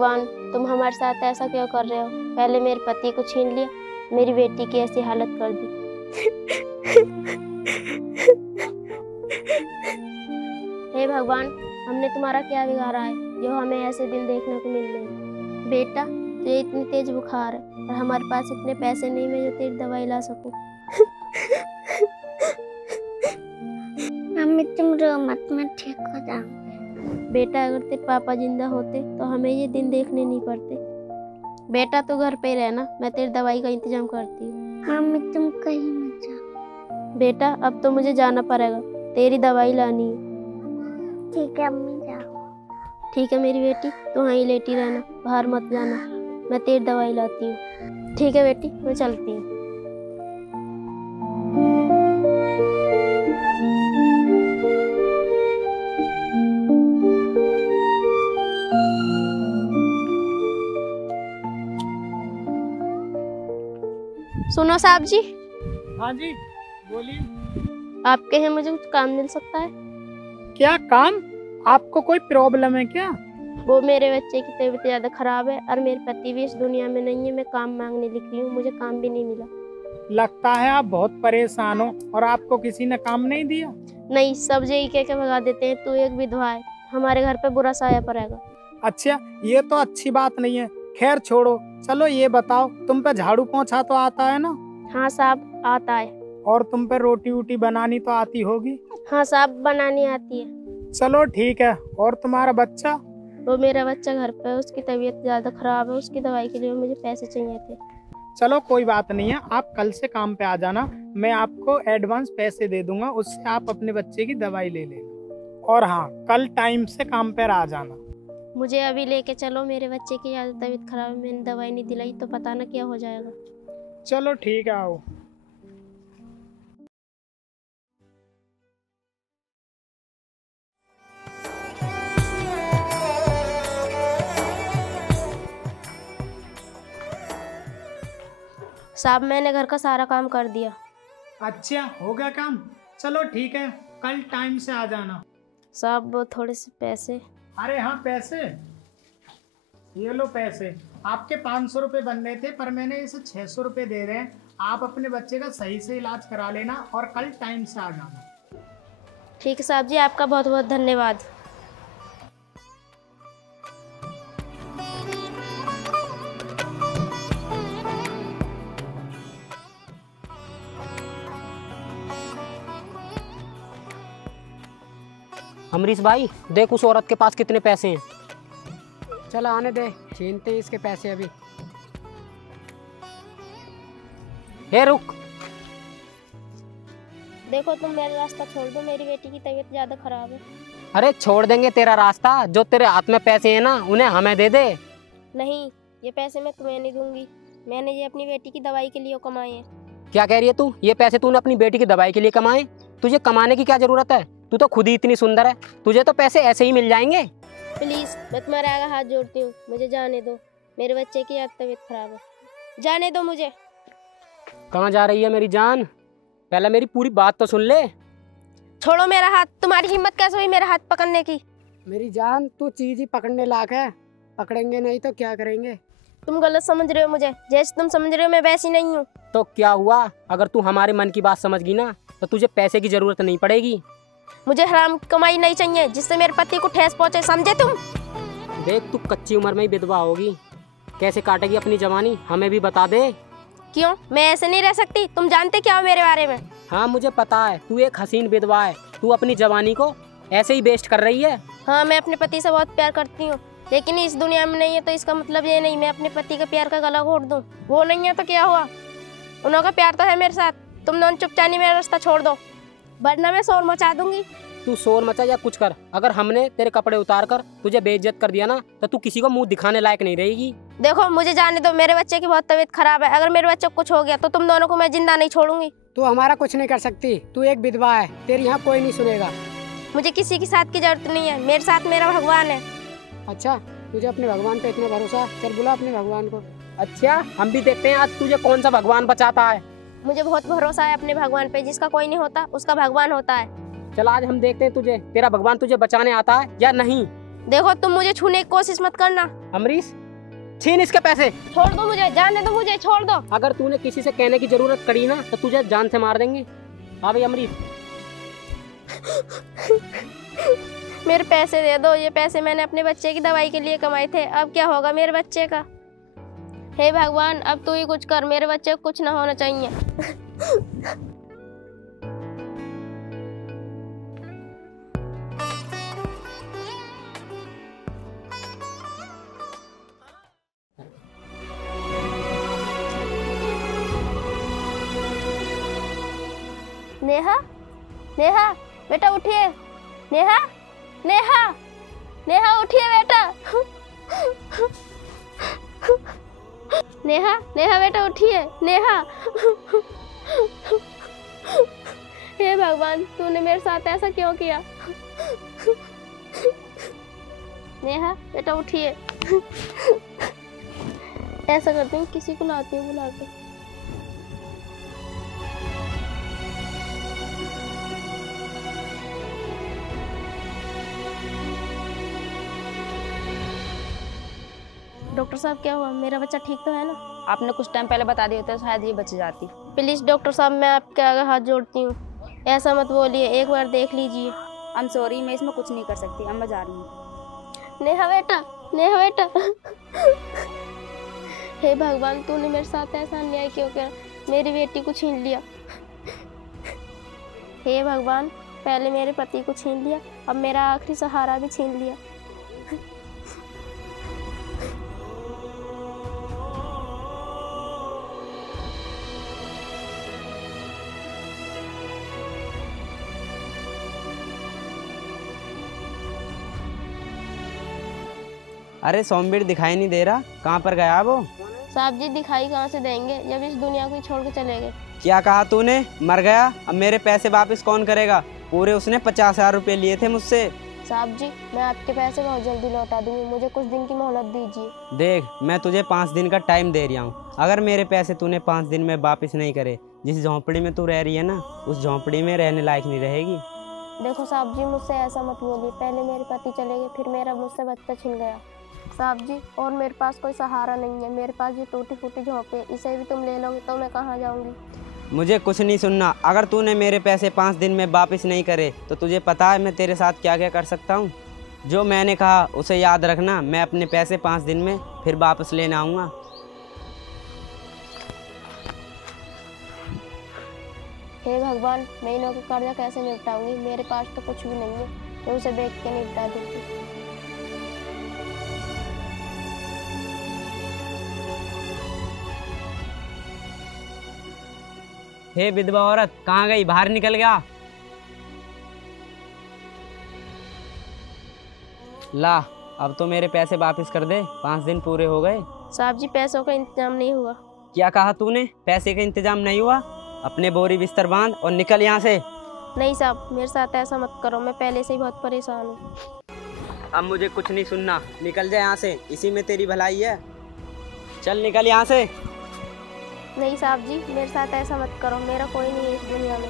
भगवान, तुम हमारे साथ ऐसा क्यों कर रहे हो? पहले मेरे पति को छीन लिया, मेरी बेटी की ऐसी हालत कर दी। हे भगवान, हमने तुम्हारा क्या बिगाड़ा है जो हमें ऐसे दिन देखने को मिल रहे हैं? बेटा, तुझे इतनी तेज बुखार है और हमारे पास इतने पैसे नहीं है जो तेरी दवाई ला सकूं। मम्मी तुम रो मत, मैं ठीक हो जाऊंगी। बेटा, अगर तेरे पापा जिंदा होते तो हमें ये दिन देखने नहीं पड़ते। बेटा, तू घर पे रहना, मैं तेरी दवाई का इंतजाम करती हूँ। मम्मी तुम कहीं मत जाओ। बेटा, अब तो मुझे जाना पड़ेगा, तेरी दवाई लानी है। ठीक है अम्मी, जाओ। ठीक है मेरी बेटी, तू वहीं लेटी रहना, बाहर मत जाना, मैं तेरी दवाई लाती हूँ। ठीक है बेटी, मैं चलती हूँ। सुनो साहब जी। हाँ जी, बोलिए। आपके यहाँ मुझे कुछ काम मिल सकता है? क्या काम? आपको कोई प्रॉब्लम है क्या? वो मेरे बच्चे की तबीयत ज़्यादा खराब है और मेरे पति भी इस दुनिया में नहीं है। मैं काम मांगने निकली हूँ, मुझे काम भी नहीं मिला। लगता है आप बहुत परेशान हो और आपको किसी ने काम नहीं दिया। नहीं, सब यही कह के भगा देते हैं, तू एक विधवा है, हमारे घर पे बुरा साया पड़ेगा। अच्छा, ये तो अच्छी बात नहीं है। खैर छोड़ो, चलो ये बताओ, तुम पे झाड़ू पोंछा तो आता है ना? हाँ साहब, आता है। और तुम पे रोटी वोटी बनानी तो आती होगी? हाँ साहब, बनानी आती है। चलो ठीक है। और तुम्हारा बच्चा? वो मेरा बच्चा घर पे है, उसकी तबीयत ज़्यादा खराब है, उसकी दवाई के लिए मुझे पैसे चाहिए थे। चलो कोई बात नहीं है, आप कल से काम पे आ जाना, मैं आपको एडवांस पैसे दे दूंगा, उससे आप अपने बच्चे की दवाई ले लेना। और हाँ, कल टाइम से काम पर आ जाना। मुझे अभी लेके चलो, मेरे बच्चे की ज़्यादा तबीयत खराब है, मैंने दवाई नहीं दिलाई तो पता ना क्या हो जाएगा। चलो ठीक है, आओ। साहब, मैंने घर का सारा काम कर दिया। अच्छा, हो गया काम? चलो ठीक है, कल टाइम से आ जाना। साहब, वो थोड़े से पैसे। अरे हाँ, पैसे ये लो पैसे। आपके 500 रुपये बनने थे पर मैंने इसे 600 रुपये दे रहे हैं। आप अपने बच्चे का सही से इलाज करा लेना और कल टाइम से आ जाना। ठीक है साहब जी, आपका बहुत बहुत धन्यवाद। अमरीश भाई, देख उस औरत के पास कितने पैसे हैं। चल आने दे, छीनते हैं इसके पैसे अभी। हे रुक। देखो, तुम मेरा रास्ता छोड़ दो, मेरी बेटी की तबीयत ज़्यादा खराब है। अरे छोड़ देंगे तेरा रास्ता, जो तेरे हाथ में पैसे हैं ना उन्हें हमें दे दे। नहीं, ये पैसे मैं तुम्हें नहीं दूंगी, मैंने ये अपनी बेटी की दवाई के लिए कमाए हैं। क्या कह रही है तू? ये पैसे तूने अपनी बेटी की दवाई के लिए कमाए? तुझे कमाने की क्या जरूरत है? तू तो खुद ही इतनी सुंदर है, तुझे तो पैसे ऐसे ही मिल जाएंगे। प्लीज़, मैं तुम्हारे आगे हाथ जोड़ती हूँ, मुझे जाने दो, मेरे बच्चे की याद तबीयत खराब है, जाने दो मुझे। कहाँ जा रही है मेरी जान? पहले मेरी पूरी बात तो सुन ले। छोड़ो मेरा हाथ, तुम्हारी हिम्मत कैसे हुई मेरा हाथ पकड़ने की? मेरी जान, तू चीज ही पकड़ने लायक है, पकड़ेंगे नहीं तो क्या करेंगे? तुम गलत समझ रहे हो मुझे, जैसे तुम समझ रहे हो मैं वैसी नहीं हूँ। तो क्या हुआ? अगर तू हमारे मन की बात समझ गई ना तो तुझे पैसे की जरूरत नहीं पड़ेगी। मुझे हराम कमाई नहीं चाहिए जिससे मेरे पति को ठेस पहुंचे, समझे तुम? देख, तू कच्ची उम्र में ही विधवा होगी, कैसे काटेगी अपनी जवानी हमें भी बता दे। क्यों? मैं ऐसे नहीं रह सकती, तुम जानते क्या हो मेरे बारे में? हाँ मुझे पता है, तू एक हसीन विधवा है, तू अपनी जवानी को ऐसे ही वेस्ट कर रही है। हाँ, मैं अपने पति से बहुत प्यार करती हूँ, लेकिन इस दुनिया में नहीं है तो इसका मतलब ये नहीं मैं अपने पति का प्यार का गला घोट दूँ। वो नहीं है तो क्या हुआ, उनका प्यार तो है मेरे साथ। तुम दोनों चुपचाप मेरा रास्ता छोड़ दो, वरना मैं शोर मचा दूंगी। तू शोर मचा या कुछ कर, अगर हमने तेरे कपड़े उतार कर तुझे बेइज्जत कर दिया ना तो तू किसी को मुंह दिखाने लायक नहीं रहेगी। देखो, मुझे जाने दो, मेरे बच्चे की बहुत तबीयत खराब है, अगर मेरे बच्चे को कुछ हो गया तो तुम दोनों को मैं जिंदा नहीं छोड़ूंगी। तू हमारा कुछ नहीं कर सकती, तू एक विधवा है, तेरी यहाँ कोई नहीं सुनेगा। मुझे किसी के साथ की जरूरत नहीं है, मेरे साथ मेरा भगवान है। अच्छा, तुझे अपने भगवान पे इतना भरोसा, चल बुला अपने भगवान को। अच्छा, हम भी देखते हैं आज तुझे कौन सा भगवान बचाता है। मुझे बहुत भरोसा है अपने भगवान पे, जिसका कोई नहीं होता उसका भगवान होता है। चल आज हम देखते हैं तुझे, तेरा भगवान तुझे बचाने आता है या नहीं। देखो तुम मुझे छूने की कोशिश मत करना। अमरीश, छीन इसके पैसे। छोड़ दो मुझे, जाने दो मुझे, छोड़ दो। अगर तूने किसी से कहने की जरूरत पड़ी ना तो तुझे जान से मार देंगे। हाँ भाई अमरीश। मेरे पैसे दे दो, ये पैसे मैंने अपने बच्चे की दवाई के लिए कमाए थे। अब क्या होगा मेरे बच्चे का? हे भगवान, अब तू ही कुछ कर, मेरे बच्चे को कुछ ना होना चाहिए। नेहा, नेहा बेटा उठिए। नेहा, नेहा, नेहा उठिए बेटा। नेहा, नेहा बेटा उठिए। नेहा। हे भगवान, तूने मेरे साथ ऐसा क्यों किया? नेहा बेटा उठिए। ऐसा करती हूँ, किसी को लाती हूँ बुला के। डॉक्टर साहब क्या हुआ? मेरा बच्चा ठीक तो है ना? आपने कुछ टाइम पहले बता दिया होता तो शायद ये बच जाती। प्लीज़ डॉक्टर साहब, मैं आपके आगे हाथ जोड़ती हूँ, ऐसा मत बोलिए, एक बार देख लीजिए। आई एम सॉरी, मैं इसमें कुछ नहीं कर सकती। अब मैं जा रही हूँ। नेहा बेटा, नेहा बेटा। हे भगवान, तूने मेरे साथ ऐसा अन्याय क्यों किया? मेरी बेटी को छीन लिया। हे भगवान, पहले मेरे पति को छीन लिया, अब मेरा आखिरी सहारा भी छीन लिया। अरे सोमवीर दिखाई नहीं दे रहा, कहाँ पर गया वो? साहब जी, दिखाई कहाँ से देंगे जब इस दुनिया को ही छोड़ के चले गए। क्या कहा तूने? मर गया? अब मेरे पैसे वापस कौन करेगा? पूरे उसने 50,000 रुपये लिए थे मुझसे। साहब जी, मैं आपके पैसे बहुत जल्दी लौटा दूंगी, मुझे कुछ दिन की मोहलत दीजिए। देख, मैं तुझे 5 दिन का टाइम दे रहा हूँ। अगर मेरे पैसे तूने 5 दिन में वापस नहीं करे, जिस झोंपड़ी में तू रह रही है ना, उस झोंपड़ी में रहने लायक नहीं रहेगी। देखो साहब जी, मुझसे ऐसा मत बोलिए, पहले मेरे पति चले गए, फिर मेरा मुझसे बच्चा छिन गया। साहब जी, और मेरे पास कोई सहारा नहीं है, मेरे पास ये टूटी फूटी झोंपड़ी, इसे भी तुम ले लोगे तो मैं कहाँ जाऊँगी? मुझे कुछ नहीं सुनना। अगर तूने मेरे पैसे 5 दिन में वापस नहीं करे तो तुझे पता है मैं तेरे साथ क्या क्या कर सकता हूँ। जो मैंने कहा उसे याद रखना। मैं अपने पैसे 5 दिन में फिर वापस लेने आऊँगा। हे भगवान, मैं इनों का कर्जा कैसे निपटाऊंगी? मेरे पास तो कुछ भी नहीं है, मैं उसे बेच के निपटा दूंगी। हे विधवा औरत, कहाँ गई? बाहर निकल गया। ला, अब तो मेरे पैसे वापस कर दे, 5 दिन पूरे हो गए। साहब जी, पैसों का इंतजाम नहीं हुआ। क्या कहा तूने? पैसे का इंतजाम नहीं हुआ? अपने बोरी बिस्तर बांध और निकल यहाँ से। नहीं साहब, मेरे साथ ऐसा मत करो, मैं पहले से ही बहुत परेशान हूँ। अब मुझे कुछ नहीं सुनना, निकल जा यहाँ से, इसी में तेरी भलाई है। चल निकल यहाँ से। नहीं साहब जी, मेरे साथ ऐसा मत करो, मेरा कोई नहीं है इस दुनिया में।